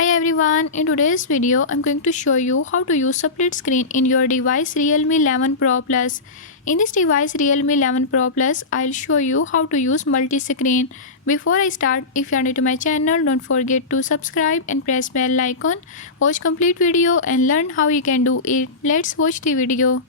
Hi everyone, in today's video I'm going to show you how to use split screen in your device Realme 11 Pro Plus. In this device Realme 11 Pro Plus, I'll show you how to use multi-screen. Before I start, if you are new to my channel, don't forget to subscribe and press bell icon. Watch complete video and learn how you can do it. Let's watch the video.